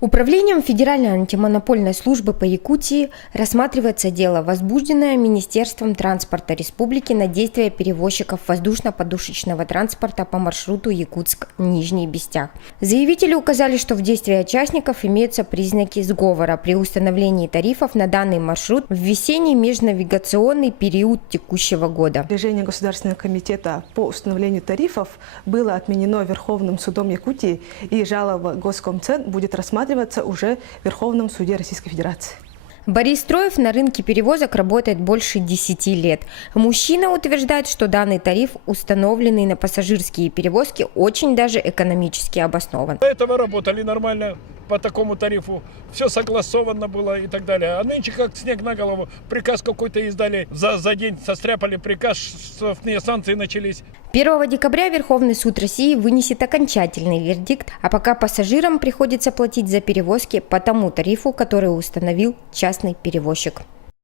Управлением Федеральной антимонопольной службы по Якутии рассматривается дело, возбужденное Министерством транспорта республики на действия перевозчиков воздушно-подушечного транспорта по маршруту Якутск-Нижний Бестях. Заявители указали, что в действии участников имеются признаки сговора при установлении тарифов на данный маршрут в весенний межнавигационный период текущего года. Решение Государственного комитета по установлению тарифов было отменено Верховным судом Якутии, и жалоба Госкомцент будет рассматриваться уже в Верховном суде Российской Федерации. Борис Троев на рынке перевозок работает больше 10 лет. Мужчина утверждает, что данный тариф, установленный на пассажирские перевозки, очень даже экономически обоснован. До этого работали нормально по такому тарифу, все согласовано было и так далее. А нынче как снег на голову, приказ какой-то издали, за день состряпали приказ, штрафные санкции начались. 1 декабря Верховный суд России вынесет окончательный вердикт, а пока пассажирам приходится платить за перевозки по тому тарифу, который установил частный перевозчик.